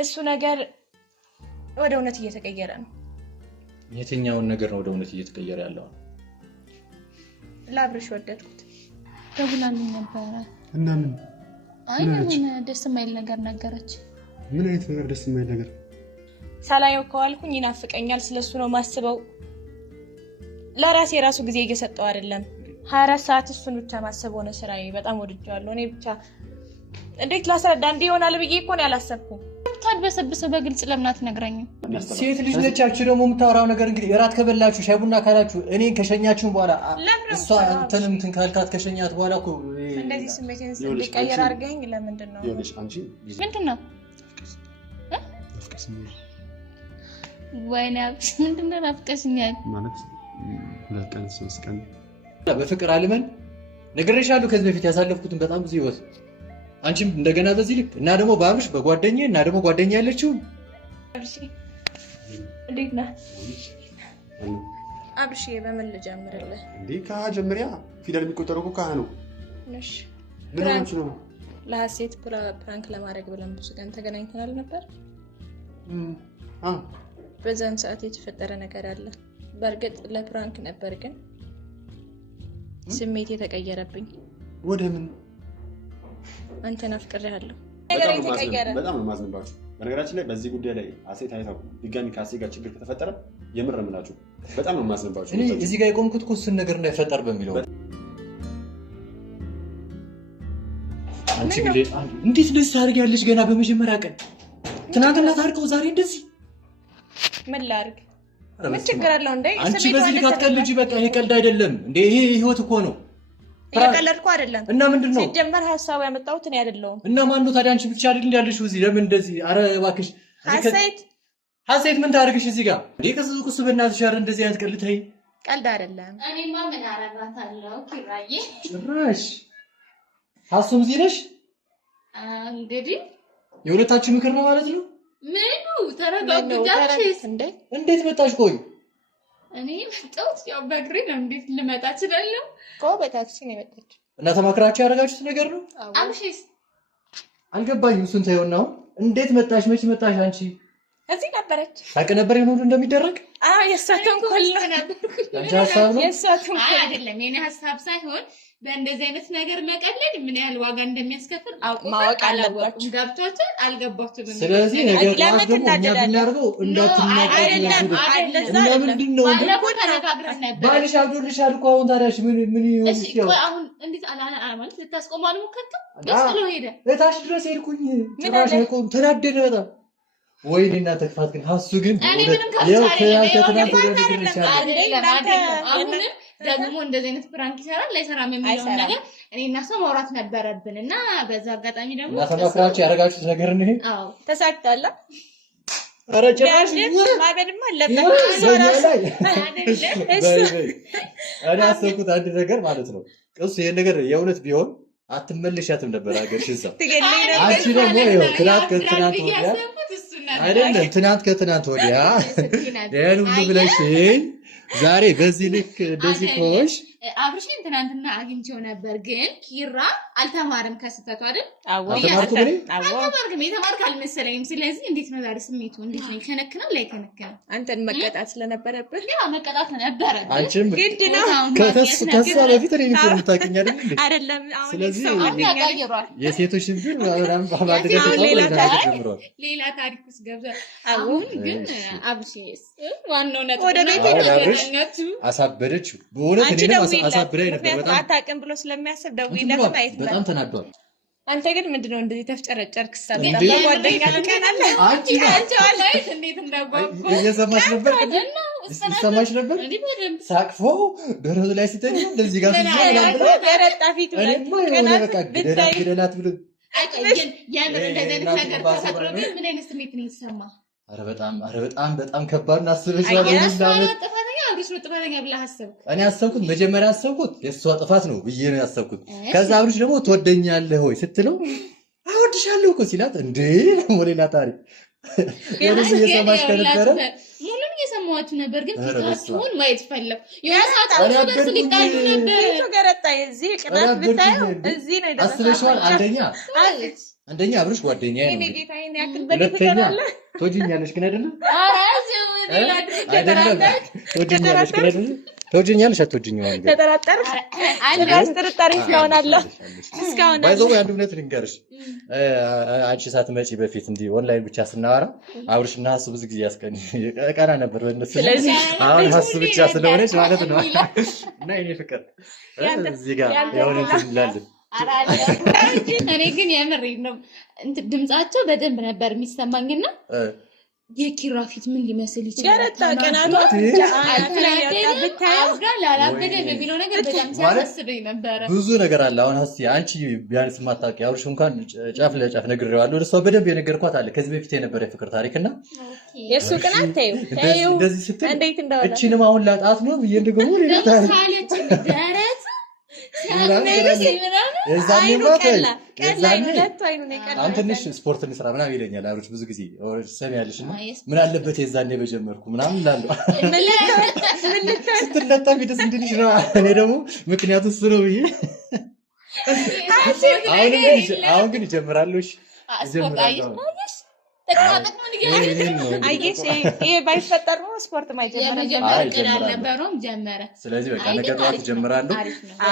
እሱ ነገር ወደ እውነት እየተቀየረ ነው። የትኛውን ነገር ነው ወደ እውነት እየተቀየረ ያለው? ላብርሽ ወደድኩት። ደውላልኝ ነበረ እና ምን? አይ ምን ደስ የማይል ነገር ነገረች። ምን አይነት ነገር ደስ የማይል ነገር? ሳላየው ከዋልኩኝ ይናፍቀኛል። ስለሱ ነው ማስበው። ለራሴ የራሱ ጊዜ እየሰጠው አይደለም። 24 ሰዓት እሱን ብቻ ማሰብ ሆነ ስራዬ። በጣም ወድጃለሁ። እኔ ብቻ እንዴት ላስረዳ እንዴ ይሆናል ብዬ እኮ ነው ያላሰብኩኝ። ታድበሰብሰ በግልጽ ለምን አትነግረኝም? ሴት ልጅ ነቻችሁ ደግሞ የምታወራው ነገር እንግዲህ እራት ከበላችሁ ሻይ ቡና ካላችሁ እኔ ከሸኛችሁን በኋላ እሷ እንትን ካልካት ከሸኛት በኋላ እኮ እንደዚህ ስሜቴን እንዲቀየር አድርገኝ። ለምንድን ነው ምንድን ነው ወይኔ ምንድን ነው ናፍቀሽኛል ማለት 2 ቀን 3 ቀን በፍቅር አልመን ነግሬሻለሁ። ከዚህ በፊት ያሳለፍኩትን በጣም ብዙ ህይወት አንቺም እንደገና በዚህ ልክ እና ደግሞ ባብሽ በጓደኛዬ እና ደግሞ ጓደኛ ያለችው አብርሽ እንዴት ነህ? አብርሽ በምን ልጀምርልህ? እንዴ ከጀመሪያ ፊደል የሚቆጠረው እኮ ነው። እሺ ምን ማለት ነው? ለሐሴት ፕራንክ ለማድረግ ብለን ብዙ ቀን ተገናኝተናል ነበር። በዛን ሰዓት የተፈጠረ ነገር አለ። በእርግጥ ለፕራንክ ነበር፣ ግን ስሜት የተቀየረብኝ። ወደ ምን? አንተን አፍቅሬሃለሁ። ነገር የተቀየረ በጣም ነው ማዝንባችሁ። በነገራችን ላይ በዚህ ጉዳይ ላይ ሐሴት አይታው ድጋሚ ከሐሴት ጋር ችግር ከተፈጠረ የምር እምላችሁ በጣም ነው ማዝንባችሁ። እኔ እዚህ ጋር የቆምኩት እኮ እሱን ነገር እንዳይፈጠር በሚለው አንቺ እንዴት እንደዚህ ታደርጊያለሽ? ገና በመጀመሪያ ቀን ትናንትና ታርቀው ዛሬ እንደዚህ ምን ላድርግ? ምን ችግር አለው እንዴ? አንቺ በዚህ ልክ አትቀልጂ። በቃ ይሄ ቀልድ አይደለም እንዴ! ይሄ ህይወት እኮ ነው። እየቀለድኩ አይደለም። እና ምንድነው ሲጀመር ሐሳቡ ያመጣሁት እኔ አይደለሁም። እና ማን ነው ታዲያ? አንቺ ብቻ አይደል እንዳለሽው እዚህ? ለምን እንደዚህ? አረ እባክሽ ሐሴት ምን ታደርግሽ እዚህ ጋር እንዴ? ከሱቁስ በእናትሽ አረ እንደዚህ አይነት ቀልድ ተይ። ቀልድ አይደለም። እኔማ ምን አረጋታለሁ? ኪራዬ ጭራሽ ሐሱም እዚህ ነሽ? እንግዲህ የሁለታችሁ ምክር ነው ማለት ነው? ምኑ ተረጋግጃችስ? እንዴት መጣሽ? ቆይ እኔ መጣሁት ያው በእግሬ ነው። እንዴት ልመጣ እችላለሁ? በታክሲ ነው የመጣችው። እና ተማክራችሁ ያደረጋችሁት ነገር ነው? አብሽስ አልገባኝም። እሱን ተይውና እንዴት መጣሽ? መቼ መጣሽ? አንቺ እዚህ ነበረች። ታውቂ ነበር ይሄን ሁሉ እንደሚደረግ? የእሷ ተንኮል ነው። አንቺ ሀሳብ ነው? የእሷ ተንኮል አይደለም። የኔ ሀሳብ ሳይሆን በእንደዚህ አይነት ነገር መቀለድ ምን ያህል ዋጋ እንደሚያስከፍል ማወቅ አለባችሁ። ገብቷችሁ አልገባችሁም? ስለዚህ ነገር ለምን እናደርገው እንዳትናገር ለምንድን ነው ተነጋግረን ነበር። ባልሽ አብዶልሻል እኮ አሁን ታዲያ ምን ይሆን? እሺ ቆይ አሁን እንዴት ማለት ልታስቆም አልሞከርክም? ደስ ብሎ ሄደ። እታች ድረስ ሄድኩኝ። ጭራሽ እኮ ተናደደ በጣም። ወይኔ እናንተ ክፋት ግን ሀሱ ግን አሁንም ደግሞ እንደዚህ አይነት ፕራንክ ይሰራል ላይሰራም የሚለውን ነገር እኔ እና እሷ ማውራት ነበረብን እና በዛ አጋጣሚ ደግሞ ተማክራችሁ ያደረጋችሁት ነገር ነው ይሄ? አዎ ተሳክቷል። ኧረ ጭራሽ ማበድማ አለበት። እኔ አሰብኩት አንድ ነገር ማለት ነው። እሱ ይሄን ነገር የእውነት ቢሆን አትመልሻትም ነበር አገርሽ እዛ። አንቺ ደግሞ ይኸው ትናንት ከትናንት ወዲያ ይሄን ሁሉ ብለሽኝ ዛሬ በዚህ ልክ እንደዚህ ኮሽ አብርሽን ትናንትና አግኝቼው ነበር፣ ግን ኪራ አልተማረም ከስተቱ አይደል? አልተማርክም። የተማርክ አልመሰለኝም። ስለዚህ እንዴት ነው ዛሬ ስሜቱ? እንዴት ነው? ይከነክናል ላይከነክናል? አንተን መቀጣት ስለነበረብህ ያ መቀጣት ነበር። አንቺም ግድ ነው። ከዛ በፊት እኔ ልጅ ልታውቂኝ አይደለም? ስለዚህ ተቀይሯል። የሴቶች ሽብር ወራም ባባደገ ሌላ ታሪክ ውስጥ ገብቷል። አሁን ግን አብርሽስ ዋናው ነጥብ ወደ ቤት አሳበደችው በእውነት እኔ አሳብራይ ነበር። በጣም አታውቅም ብሎ ስለሚያስብ ደውይለት ማየት ነው። በጣም ተናዷል። አንተ ግን ምንድነው እንደዚህ ተፍጨረጨርክ? ጓደኛ ልከናለህ። አንቺ አለሽ እንዴት እንዳጓጓ እየሰማሽ ነበር? እየሰማሽ ነበር? ሳቅፎ ደረቱ ላይ ሲተኝ እንደዚህ ጋር ገረጣ ፊቱ ላይ በቃ ገደላት ብሎ አይቆየን ያንተ እንደዚህ አይነት ነገር ተፈጥሮ ግን ምን አይነት ስሜት ነው የተሰማ? ኧረ በጣም ከባድ ነው። አስበሽዋል? ጥፋተኛ ብለህ አሰብክ? እኔ አሰብኩት መጀመሪያ አሰብኩት የእሷ ጥፋት ነው ብዬ ነው ያሰብኩት። ከዛ አብርሽ ደግሞ ትወደኛለህ ወይ ስትለው አወድሻለሁ እኮ ሲላት እንዴ ሌላ ታሪክ እየሰማሽ ከነበረ ሙሉን እየሰማኋችሁ ነበር፣ ግን ፊታችሁን ማየት ፈለኩ። የሆነ ሰዓት አውርስ ሊጣሉ ነበር። ገረጣ እዚህ ቅጣት ብታየው እዚህ ነው የደረሰው። አስበሽዋል? አንደኛ አንደኛ አብርሽ ጓደኛዬ ነው። እኔ ጌታዬን ያክል በደፈቀናለ ትወጂኛለሽ ግን አይደለም? አይደለም ትወጂኛለሽ ግን አይደለም? ትወጂኛለሽ አትወጂኝም? ማለት ተጠራጠር ጥርጣሬ ስለሆናለሁ እስካሁን ባይዘው አንድ እውነት ልንገርሽ። አንቺ ሳትመጪ በፊት እንዲህ ኦንላይን ብቻ ስናወራ አብርሽና ሀሱ ብዙ ጊዜ ቀና ነበር በእነሱ። አሁን ሀሱ ብቻ ስለሆነች ማለት ነው። እና የእኔ ፍቅር እዚህ ጋር የሆነ እንትን እንላለን። እኔ ግን የምሬ ነው ድምጻቸው በደንብ ነበር የሚሰማኝና የኪራ ፊት ምን ሊመስል ይችላል? ብዙ ነገር አለ። አሁን ሀሲ አንቺ ቢያንስ ማታውቂ አብርሽ እንኳን ጫፍ ለጫፍ ነግሬዋለሁ። እሷ በደንብ የነገርኳት አለ ከዚህ በፊት የነበረ የፍቅር ታሪክና የሱ ቅናት ታዩ እንደዚህ ስትል እንዴት እንደሆነ እቺንም አሁን ላጣት ነው ብዬ እንደገሙ አሁን ትንሽ ስፖርት እንስራ ምናምን ይለኛል አብርሽ ብዙ ጊዜ ሰሚያለሽ እና ምን አለበት የዛኔ በጀመርኩ ምናምን እላለሁ። ስትለጠፊ ደስ እንድልሽ ነው። እኔ ደግሞ ምክንያቱ እሱ ነው ብዬ አሁን ግን ይጀምራለሁ። ይሄ ባይፈጠር ነው ስፖርት ጀመረ። ስለዚህ በቃ ነገ ጠዋት እጀምራለሁ።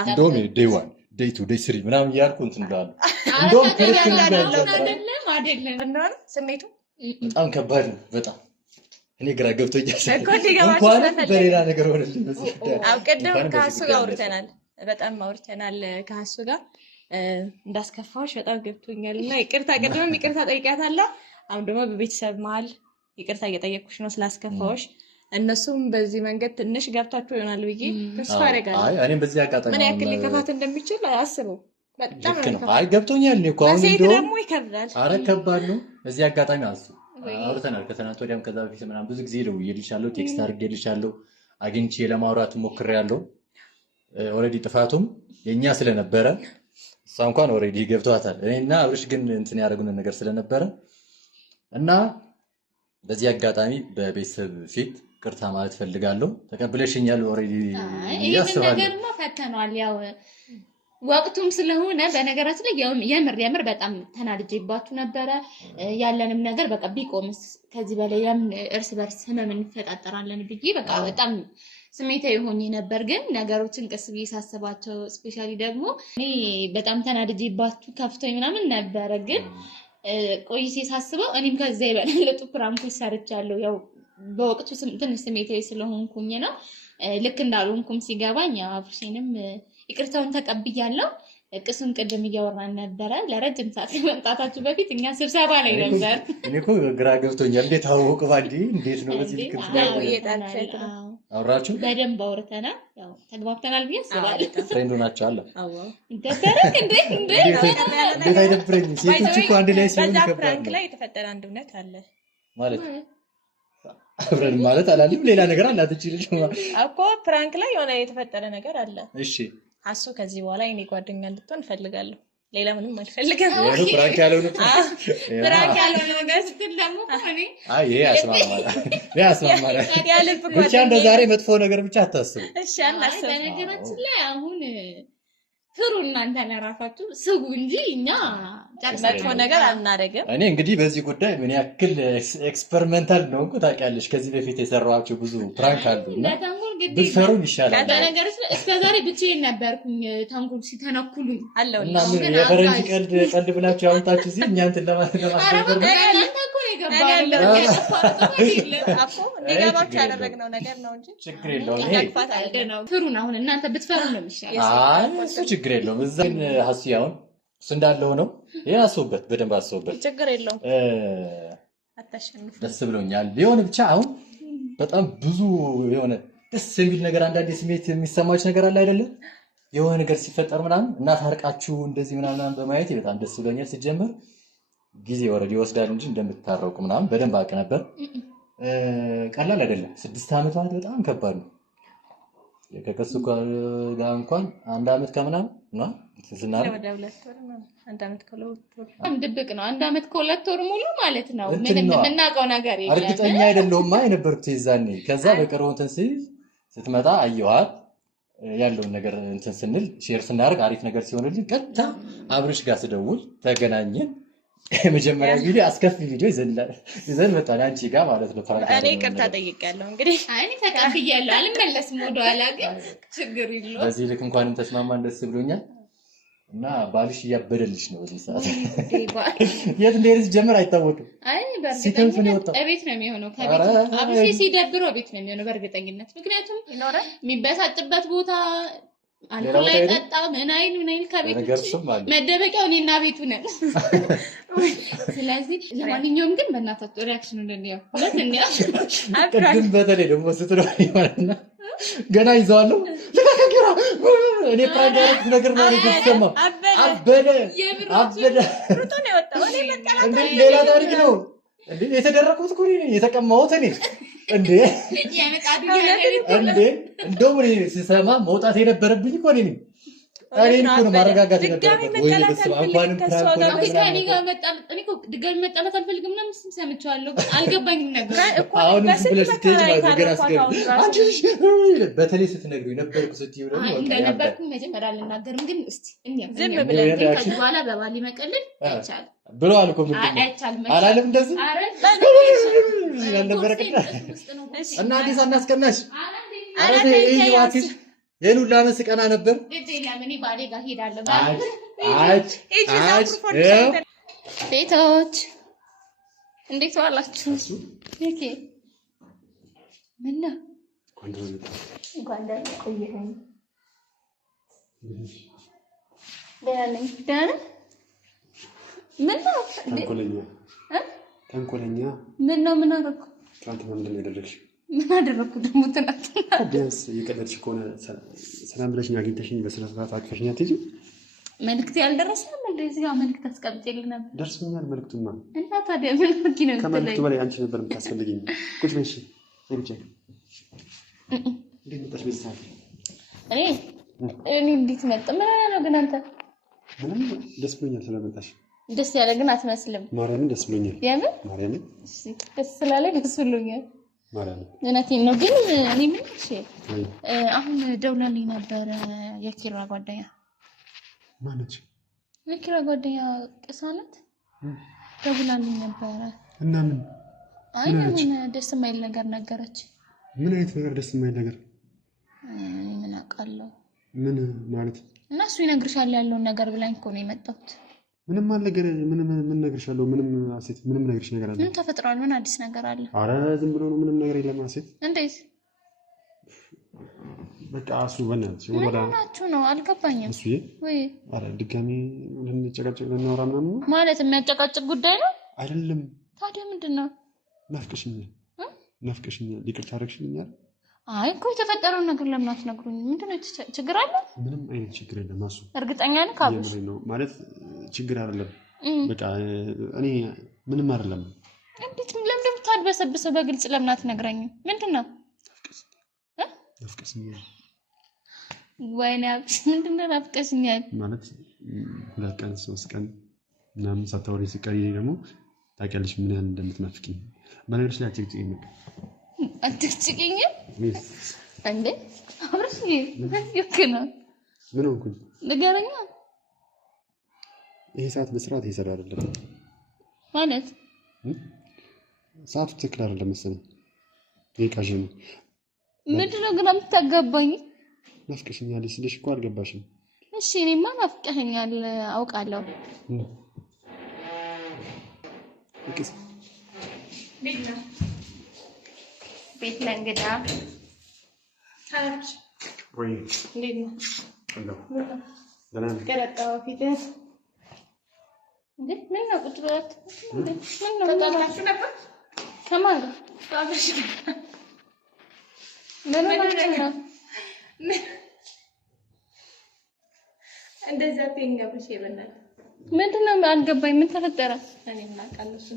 እንደውም ዴይ 1 ዴይ 2 ዴይ 3 ምናምን እያልኩ እንትን እላለሁ። እንደውም ስሜቱ በጣም ከባድ ነው። በጣም እኔ ግራ ገብቶኛል። እንኳን በሌላ ነገር ሆነልኝ። ቅድም ከሀሱ ጋር አውርተናል፣ በጣም አውርተናል ከሀሱ ጋር እንዳስከፋዎች በጣም ገብቶኛል እና ይቅርታ ቅድምም ይቅርታ ጠይቂያታለሁ። አሁን ደግሞ በቤተሰብ መሀል ይቅርታ እየጠየኩሽ ነው ስላስከፋዎች። እነሱም በዚህ መንገድ ትንሽ ገብታችሁ ይሆናል ብዬ ተስፋ አደርጋለሁ። እኔም በዚህ አጋጣሚ ምን ያክል ሊከፋት እንደሚችል አስበው። በጣም ገብቶኛል እኮ አሁን ደግሞ ይከብዳል። ኧረ ከባድ ነው። በዚህ አጋጣሚ አውርተናል ከትናንት ወዲያም ከዛ በፊት ምናምን ብዙ ጊዜ ደውዬልሻለሁ፣ ቴክስት አድርጌልሻለሁ፣ አግኝቼ ለማውራት ሞክሬያለሁ። ኦልሬዲ ጥፋቱም የእኛ ስለነበረ እሷ እንኳን ኦልሬዲ ገብቷታል። እኔና አብርሽ ግን እንትን ያደረጉን ነገር ስለነበረ እና በዚህ አጋጣሚ በቤተሰብ ፊት ቅርታ ማለት ፈልጋለሁ። ተቀብለሽኛል ኦልሬዲ ያስባል። ነገርማ ፈተናል። ያው ወቅቱም ስለሆነ በነገራችን ላይ የምር በጣም ተናድጄባችሁ ነበረ። ያለንም ነገር በቃ ቢቆምስ ከዚህ በላይ እርስ በርስ ህመም እንፈጣጠራለን ብዬ በቃ በጣም ስሜታዊ ሆኜ ነበር። ግን ነገሮችን ቀስ ብዬ ሳስባቸው ስፔሻሊ ደግሞ እኔ በጣም ተናድጄባችሁ ከፍቶኝ ምናምን ነበረ። ግን ቆይቼ ሳስበው እኔም ከዛ የበለጡ ፕራንኮች ሰርቻለሁ። ያው በወቅቱ ትንሽ ስሜታዊ ስለሆንኩኝ ነው። ልክ እንዳልሆንኩም ሲገባኝ ያው አብርሽንም ይቅርታውን ተቀብያለሁ። ቅስም ቅድም እያወራን ነበረ ለረጅም ሰዓት ከመምጣታችሁ በፊት እኛ ስብሰባ ላይ ነበር። እኔ እኮ ግራ ገብቶኛል። እንዴት አወቁ ባንዴ? እንዴት ነው በዚህ ልክ አውራችሁ? በደንብ አውርተናል። ያው ተግባብተናል ብዬ አስባለሁ። ፍሬንዱ ናቸው አለ ደበረክ እንዴት አይደብረኝም? ሴቶች እኮ አንድ ላይ ሲሆኑ በዛ ፕራንክ ላይ የተፈጠረ አንድ እውነት አለ ማለት አብረን ማለት አላለም። ሌላ ነገር አላት እቺ ልጅ እኮ ፕራንክ ላይ የሆነ የተፈጠረ ነገር አለ። እሺ ሀሱ ከዚህ በኋላ የኔ ጓደኛ እንድትሆን እፈልጋለሁ። ሌላ ምንም አልፈልግም። ፕራንክ ያለው ነው ነገር ስትል ደግሞ ይሄ ያስማማል። ብቻ እንደ ዛሬ መጥፎ ነገር ብቻ አታስቡ። እሺ አናስብ። በነገራችን ላይ አሁን ፍሩ እናንተ ለራሳችሁ ስጉ እንጂ እኛ መጥፎ ነገር አናደርግም። እኔ እንግዲህ በዚህ ጉዳይ ምን ያክል ኤክስፐሪመንታል ነው እኮ ታውቂያለሽ። ከዚህ በፊት የሰራኋቸው ብዙ ፕራንክ አሉ እና ብትፈሩን ይሻላል። በነገራችን ላይ እስከዛሬ ብቻዬን ነበርኩኝ ተንኩል ሲተነኩሉኝ አለው እና ምን የፈረንጅ ቀልድ ብላችሁ ያወጣችሁ እዚህ እኛ እንትን ለማስገበር ነው። ያደረግነው ነገር ነው እንጂ ችግር የለውም። ፍሩን አሁን እናንተ ብትፈሩን ነው የሚሻለው። እሱ ችግር የለውም። እዛ ሀሲያውን እሱ እንዳለው ነው። ይሄ አስቡበት፣ በደንብ አስቡበት። ችግር የለውም። ደስ ብሎኛል። የሆነ ብቻ አሁን በጣም ብዙ የሆነ ደስ የሚል ነገር አንዳንዴ ስሜት የሚሰማች ነገር አለ አይደለም? የሆነ ነገር ሲፈጠር ምናምን እና ታርቃችሁ እንደዚህ ምናምን በማየት በጣም ደስ ብሎኛል። ሲጀመር ጊዜ ወረድ ይወስዳል እንጂ እንደምትታረቁ ምናምን በደንብ አውቅ ነበር። ቀላል አይደለም። 6 ዓመት ማለት በጣም ከባድ ነው። ከከሱ ጋር እንኳን 1 ዓመት ከምናምን ነው ስናረግ ወደ 2 ወር ነው። 1 ዓመት ከ2 ወር ድብቅ ነው። 1 ዓመት ከ2 ወር ሙሉ ማለት ነው። ምንም የምናውቀው ነገር የለም። እርግጠኛ አይደለሁም የነበርኩት የዛኔ። ከዛ በቅርቡ እንትን ስትመጣ አየኋት ያለውን ነገር እንትን ስንል ሼር ስናደርግ አሪፍ ነገር ሲሆንልኝ ቀጥታ አብርሽ ጋር ስደውል ተገናኘን። የመጀመሪያ ቪዲዮ አስከፊ ቪዲዮ ይዘን መጣን አንቺ ጋር ማለት ነው። እኔ ይቅርታ ጠይቄያለሁ። እንግዲህ እኔ ተቀብያለሁ፣ አልመለስም ወደኋላ። ግን ችግር የለውም። በዚህ ልክ እንኳንም ተስማማን፣ ደስ ብሎኛል። እና ባልሽ እያበደልሽ ነው በዚህ ሰዓት። የት እንደሄድሽ ጀምር አይታወቅም። አይ በእርግጠኝነት እቤት ነው የሚሆነው። ከቤት አብሽ ሲደብረው ቤት ነው የሚሆነው በእርግጠኝነት። ምክንያቱም የሚበሳጭበት ቦታ አልኮል ላይ ጠጣ ምን አይል ከቤት መደበቂያው እኔና ቤቱ ነን። ስለዚህ ለማንኛውም ግን በእናታችሁ ሪአክሽኑ እንደሚያው ሁለት እንዲያው ቅድም በተለይ ደግሞ ስትለው ይማርና ገና ይዘዋለሁ ለካከራ እኔ ፕራንክ ያደረኩት ነገር ነው የተሰማው። አበደ ሩጦ ነው የወጣው። እኔ መጣላት ሌላ ታሪክ ነው እንዴ የተደረኩት እኮ እኔ የተቀማሁት እኔ እንዴ እንደውም እኔ ስሰማ መውጣት የነበረብኝ እኮ እኔ እኮ ነው ማረጋጋት የነበረበት። ወይ በስመ አብ እንኳንም ድጋሚ መጣላት አልፈልግም ምናምን ሰምቻለሁ፣ ግን አልገባኝም ነበር። አሁን ብለሽ ስትሄጂ ማለት ነገር አስገቢ አንቺ በተለይ ስትነግሪው ነበርኩ ስትይው ደግሞ እንደነበርኩ መጀመሪያ አልናገርም፣ ግን እስቲ ዝም ብለን ከዚህ በኋላ በባሊ መቀለድ አይቻልም ብለዋል እኮ ምንድን ነው አላለም እንደዚህ እና አዲስ አናስቀናሽ አረተ ይዋክሽ የኑ ላመስቀና ነበር ለምን ባሌ ጋር ሄዳለሁ። ቤቶች እንዴት ዋላችሁ? ኦኬ ምና ጓንዳ ቆየኸኝ ደህና ምን ነው ተንኮለኛ ምን ነው ምን አደረኩ? ትናንትና ምንድን ነው ያደረግሽ? ምን አደረኩ ደግሞ ትናንትና? ቢያንስ እየቀለድሽ ከሆነ ሰላም ብለሽኝ አግኝተሽኝ በስነ ስርዓት አቅፈሽኝ አትሄጂም? መልዕክት ያልደረሰም እንደዚህ ያው መልዕክት አስቀምጬልህ ነበር። ደርሶኛል መልዕክቱማ። እና ታዲያ ምን ነው ነው ከመልዕክቱ በላይ አንቺ ነበር የምታስፈልጊኝ። ቁጭ በይ እሺ። ብቻ እንዴት መጣሽ በዚህ ሰዓት? እኔ እንዴት መጣ? ምን ነው ግን አንተ? ምንም ደስ ብሎኛል ስለመጣሽ። ደስ ያለ ግን አትመስልም። ማርያምን ደስ ብሎኛል። የምን ማርያምን? እሺ ደስ ስላለ ደስ ብሎኛል። ማርያምን እውነቴን ነው። ግን እኔ ምን እሺ አሁን ደውላልኝ ነበር የኪራ ጓደኛ። ማነች? የኪራ ጓደኛ ቅሳነት ደውላልኝ ነበር። እና ምን? አይ ምን ደስ የማይል ነገር ነገረች። ምን አይነት ነገር ደስ የማይል ነገር? ምን አውቃለሁ። ምን ማለት? እና እሱ ይነግርሻል ያለውን ነገር ብላኝ እኮ ነው የመጣሁት። ምንም አልነገር ምን ነግርሻለሁ? ምንም አሴት ምንም ነግርሽ ነገር አለ? ምን ተፈጥሯል? ምን አዲስ ነገር አለ? አረ ዝም ብሎ ነው፣ ምንም ነገር የለም አሴት። እንዴት? በቃ እሱ በእናትሽ ወደ ናችሁ ነው አልገባኝም። እሱ ወይ አረ ድጋሚ ልንጨቃጨቅ ልናወራ ምናምን ነው ማለት የሚያጨቃጭቅ ጉዳይ ነው አይደለም። ታዲያ ምንድን ነው? ናፍቀሽኛል፣ ይቅርታ አደረግሽልኛል? አይ እኮ የተፈጠረውን ነገር ለምን አትነግሩኝ? ምንድን ነው ችግር አለ? ምንም አይነት ችግር የለም። እሱ እርግጠኛ ነህ? ካብሽ ነው ማለት ችግር አይደለም። በቃ እኔ ምንም አይደለም። እንዴት ለምን እንደምታድበሰብሰው በግልጽ ለምን አትነግረኝም? ምንድን ነው? ናፍቀሽኛል። ወይኔ አብሽ ምንድን ነው ናፍቀሽኛል ማለት 2 ቀን 3 ቀን ምናምን ሳታወሪ ሲቀሪ ደግሞ ታውቂያለሽ ምን ያህል እንደምትናፍቂኝ። በነገርሽ ላይ አትጭቅጭቅኝ። አትጭቅጭቅኝ እንዴ? አብረሽ ይከና ምን ሆንኩኝ? ንገረኛ። ይሄ ሰዓት በስርዓት እየሰራ አይደለም ማለት ሰዓቱ ትክክል አይደለም መሰለኝ። ይቃሽ ነው። ምንድን ነው ግን የምታጋባኝ? ናፍቀሽኛል ስልሽ እኮ አልገባሽም። እሺ እኔማ ናፍቀኸኛል አውቃለሁ። እቅስ ቤት ለእንግዳ ታች ወይ እንዴት ነው? ደህና ነኝ። ቀረጣው ፊትህ እንዴት ነው? ቁጭ ብላት እንዴት ነው? ተጣላችሁ ነበር? ከማን ጋር? ታብሽ ምን ነው? እንደዛ ተኛብሽ ይበላል። ምንድነው? አልገባኝ። ምን ተፈጠረ? እኔ እናቃለሁ እሱ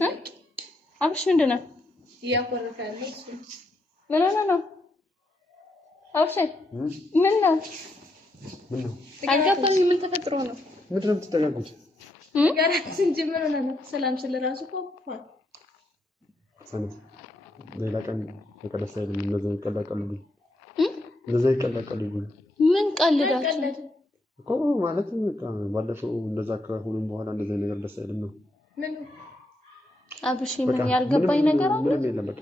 አብሽ ምንድነው? ያቆረፈለ እሱ ምን ነው? አብሽ ምን ነው? አልገባኝ። ምን ተፈጥሮ ነው? ምንድነው የምትጠጋጉት? ጋራችን ጀመረ ነው። ሰላም ስለራሱ ቆፋል ሰላም ሌላ ቀን ተቀደሰ አይደለም። እንደዛ ይቀላቀሉ ምን ቀልዳችሁ እኮ ማለት ባለፈው እንደዛ ከሆነም በኋላ እንደዛ ነገር ደስ አይልም ነው ምን አብሽ ምን ያልገባኝ ነገር አለ? ምንም የለም። በቃ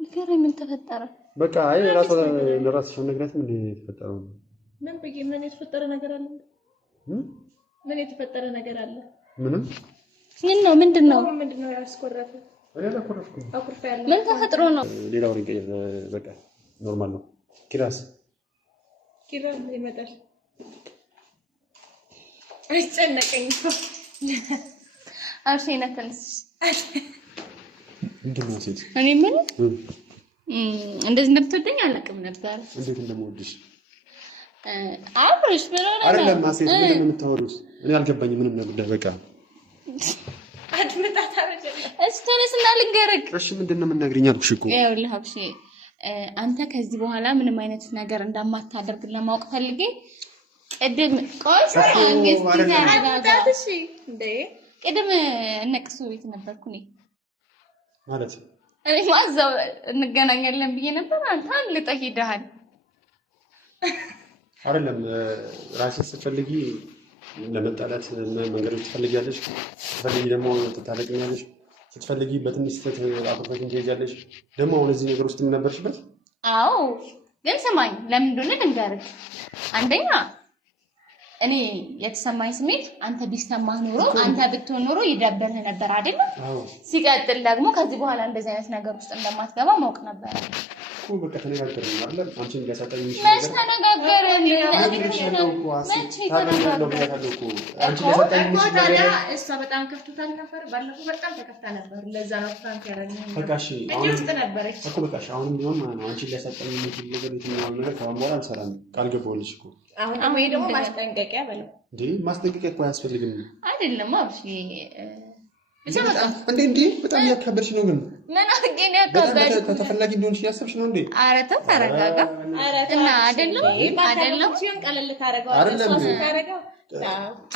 ንገረኝ፣ ምን ተፈጠረ? በቃ አይ ለራስሽ ነግረትም እንደ ተፈጠረው ምን በቂ ምን የተፈጠረ ነገር አለ? ምን የተፈጠረ ነገር አለ? ምንም ምንድነው ያስቆረፈ? እኔ አላኮረፍኩም። አኩርፋ ያለ ምን ተፈጥሮ ነው? ሌላው ሪንቀይ በቃ ኖርማል ነው። ኪራስ ይመጣል። አይጨነቀኝ አርሴናተንስ እንደምን ሴት እኔ ምን እንደዚህ እንደምትወደኝ አላውቅም ነበር። እንዴት እንደምወድሽ አብርሽ ብሎ ነው አይደለም ሴት ምን እንደምታወሩት እኔ አልገባኝም። ምንም ነገር በቃ አድምጣት አረጀለ እስተነስና ልንገርክ። እሺ ምንድነው የምንነግርኝ አልኩሽ እኮ ይኸውልህ አብሽ አንተ ከዚህ በኋላ ምንም አይነት ነገር እንደማታደርግ ለማወቅ ፈልጌ ቅድም ቆይስ አረጋጋሽ እንዴ ቅድም እነቅሱ ቤት ነበርኩ እኔ ማለት እኔ ማዛው እንገናኛለን ብዬ ነበር። አንተ አልጠህ ሄደሃል። አይደለም ራስሽ ስትፈልጊ ለመጣላት መንገዶች ትፈልጊያለሽ፣ ስትፈልጊ ደግሞ ትታረቂኛለሽ፣ ስትፈልጊ በትንሽ ስህተት አጥፍተሽን ትሄጃለሽ። ደግሞ አሁን እዚህ ነገር ውስጥ ምን ነበርሽበት? አዎ ግን ስማኝ፣ ለምን እንደሆነ ልንገርህ። አንደኛ እኔ የተሰማኝ ስሜት አንተ ቢሰማህ ኖሮ አንተ ብትሆን ኖሮ ይደብርህ ነበር አይደል? ሲቀጥል ደግሞ ከዚህ በኋላ እንደዚህ አይነት ነገር ውስጥ እንደማትገባ ማወቅ ነበር እኮ። በቃ ተነጋገርን አይደል? አንቺን ሊያሳጣኝ መች ተነጋገርን? እሷ በጣም ከፍቶታል ነበር። ባለፈው በጣም ተከፍታ ነበር። ለዛ ነው ፍራንክ ያደረገኝ። በቃ እሺ ውስጥ ነበረች እኮ። በቃ እሺ አሁንም ቢሆን ማለት ነው አንቺን ሊያሳጣኝ የሚችል ነገር የትኛው ነገር ከአሁን በኋላ አልሰራም። ቃል ገባሁልሽ እኮ። አሁን ወይ ደግሞ ማስጠንቀቂያ በለው እንዴ። ማስጠንቀቂያ እኮ አያስፈልግም አይደለም አብሽ እንዴ በጣም ያካበድሽ ነው። ግን ምን አድርጌ ነው ያካበድሽ? ተፈላጊ እንደሆንሽ ያሰብሽ ነው እንዴ? ኧረ ተው ተረጋጋ። እና አይደለም ሲሆን ቀለል ታረጋው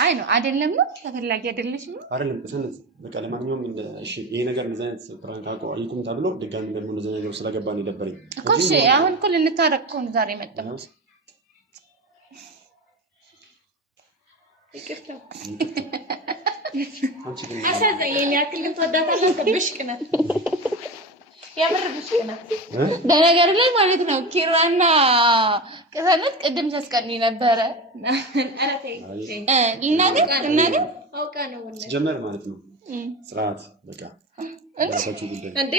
አይ ነው አይደለም ነው ተፈላጊ አይደለሽም ነው አይደለም። በሰነት በቃ ለማንኛውም እሺ ይሄ ነገር እንደዛ አይነት ፕራንክ ይቁም ተብሎ ድጋሚ ደግሞ እንደዛ ነገር ስለገባን ይደበረኝ እኮ። እሺ አሁን እኮ ልንታረቅ እኮ ነው ዛሬ መጣሁት። ይቅርታ አሳዘኝ። የኔ ያክል ግን ተወዳታለህ። ብሽቅ ናት፣ የምር ብሽቅ ናት። በነገር ላይ ማለት ነው ኪራና ቅሰነት ቅድም ተስቀኒ ነበረ። ኧረ ተይ ልናገር አውቃ ነው ወላሂ ጀመር ማለት ነው። ስርዓት በቃ ራሳችሁ ጉዳይ እንዴ።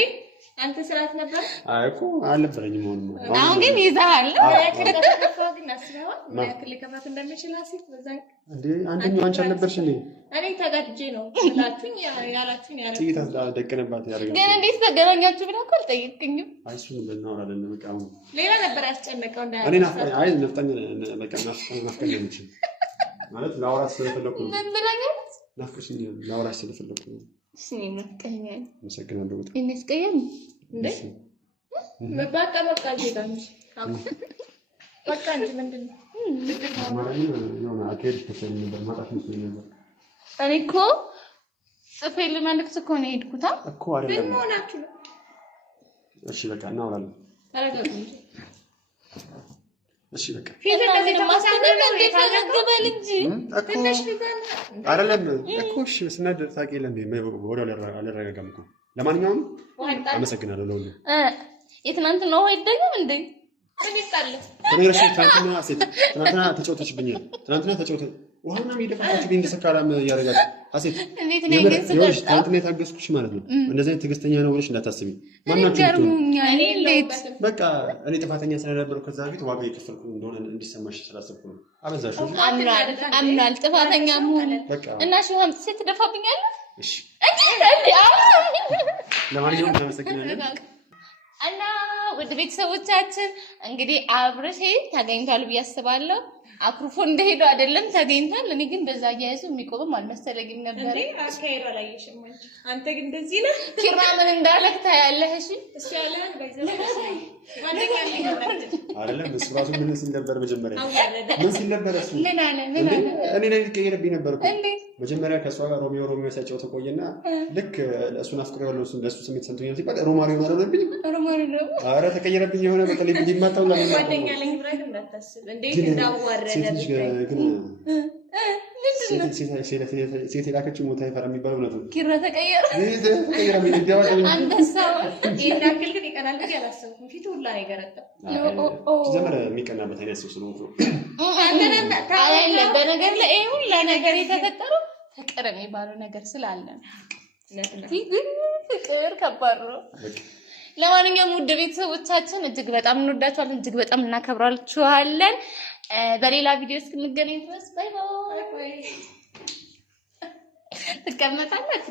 አንተ ስርዓት ነበር? አይ እኮ አልነበረኝም። አሁን ግን ይዘሃል። ግን አስበኸዋል ምን ያክል ሊከፋት እንደሚችል አሲት በዛ እንዴ። አንደኛው አንቺ አልነበርሽ እንዴ? እኔ ተጋድጄ ነው ብላችሁኝ ያላችሁኝ ጥቂት ደቀነባት ያደርጋል። ግን እንዴት ተገናኛችሁ ብለህ እኮ አልጠየቅኝም። አይ እሱን እናወራለን። በቃ አሁን ሌላ ነበር ያስጨነቀው እንዳለ እኔ አይ ነፍጠኝ በቃ ናፍቀኝ እንጂ ማለት ላውራት ስለፈለኩ ነው። ምን ብለኛል? ናፍቀሽኝ ላውራት ስለፈለኩ ነው። እሺ ናፍቀኛል። አመሰግናለሁ። በጣም ይመስገን እንዴ በቃ ጌታንሽ በቃ እንጂ ምንድነው ማለት ነው አከር ተሰኝ ነበር ማጣት ነበር። እኔ እኮ ጽፌ ልመልክት እኮ ነው የሄድኩት እኮ አይደለም። ምን ሆናችሁ ነው? እሺ በቃ እናወራለን። ተረጋጉ እንጂ እሺ በቃ ፊት እንደዚህ ተማሳደር ነው ተረጋግበል እንጂ ትንሽ ፊትን አይደለም እኮ እሺ ስናድ ታውቂያለሽ እንዴ ወዲያው አልረጋጋም እኮ። ለማንኛውም አመሰግናለሁ ለሁሉ። የትናንት ነው አይደለም እንዴ? ተነግረሽ ትናንትና ተጫውተሽብኛል። ትናንትና ተጫውተ ውሃና የሚደፋችሁ ቢንድ ሰካራም ያረጋል አሴት እንዴት ነው ግን ትናንትና የታገስኩሽ ማለት ነው። እንደዚህ አይነት ትዕግስተኛ ነው ብለሽ እንዳታስቢ። ማናችሁ በቃ እኔ ጥፋተኛ ስለነበርኩ ከዛ በፊት ዋጋ የከፈልኩ እንደሆነ እንዲሰማሽ ስላሰብኩ ነው። አበዛሽው። አምናል ጥፋተኛ መሆን እና ሽዋም ሴት ደፋብኛል። እሺ ለማንኛውም ተመሰግናለሁ። እና ውድ ቤተሰቦቻችን እንግዲህ አብርሽ ተገኝቷል ብዬ አስባለሁ። አኩርፎ እንደሄዱ አይደለም ተገኝቷል። እኔ ግን በዛ አያይዙ የሚቆምም አልመሰለኝም ነበር። አካሄዱ አላየሽም አንተ ግን እንደዚህ ነው። ኪራ ምን እንዳለህ ታያለህ። እሺ ያለን አይደለም እሱ ራሱ ምን ሲል ነበር መጀመሪያ? ምን ሲል ነበር እሱ? ምን አለ እኔ ላይ ሊቀየርብኝ ነበር እኮ መጀመሪያ ከሷ ጋር ሮሚዮ ሲያጫው ተቆየና ልክ እሱን አፍቅሬው ያለው እሱ ለሱ ስሜት ሰንቶኛል ሲባል ሮማሪዮ ማረብኝ። ሮማሪዮ አረ ተቀየረብኝ የሆነ በተለይ ቢማታው ጓደኛ ለኝ ብራይት እንዳታስብ እንዴት እንዳዋረደ ሴት የላከችው ሞታ ይፈራ የሚባለው እውነት ነው። ኪራ ተቀየረ። ያክል ግን ይቀናል ብዬ አላሰብኩም። ፊቱ ሁላ ነው የገረጣው። ዘመረ የሚቀናበት አይነት ሰው ስለሆንኩ ነው። በነገር ላይ ይሄ ሁላ ነገር የተፈጠረው ፍቅር የሚባለው ነገር ስላለ ፍቅር ከባድ ነው። ለማንኛውም ውድ ቤተሰቦቻችን እጅግ በጣም እንወዳችኋለን፣ እጅግ በጣም እናከብራችኋለን። በሌላ ቪዲዮ እስክንገናኝ ድረስ ባይ ባይ። ትቀመጣለህ?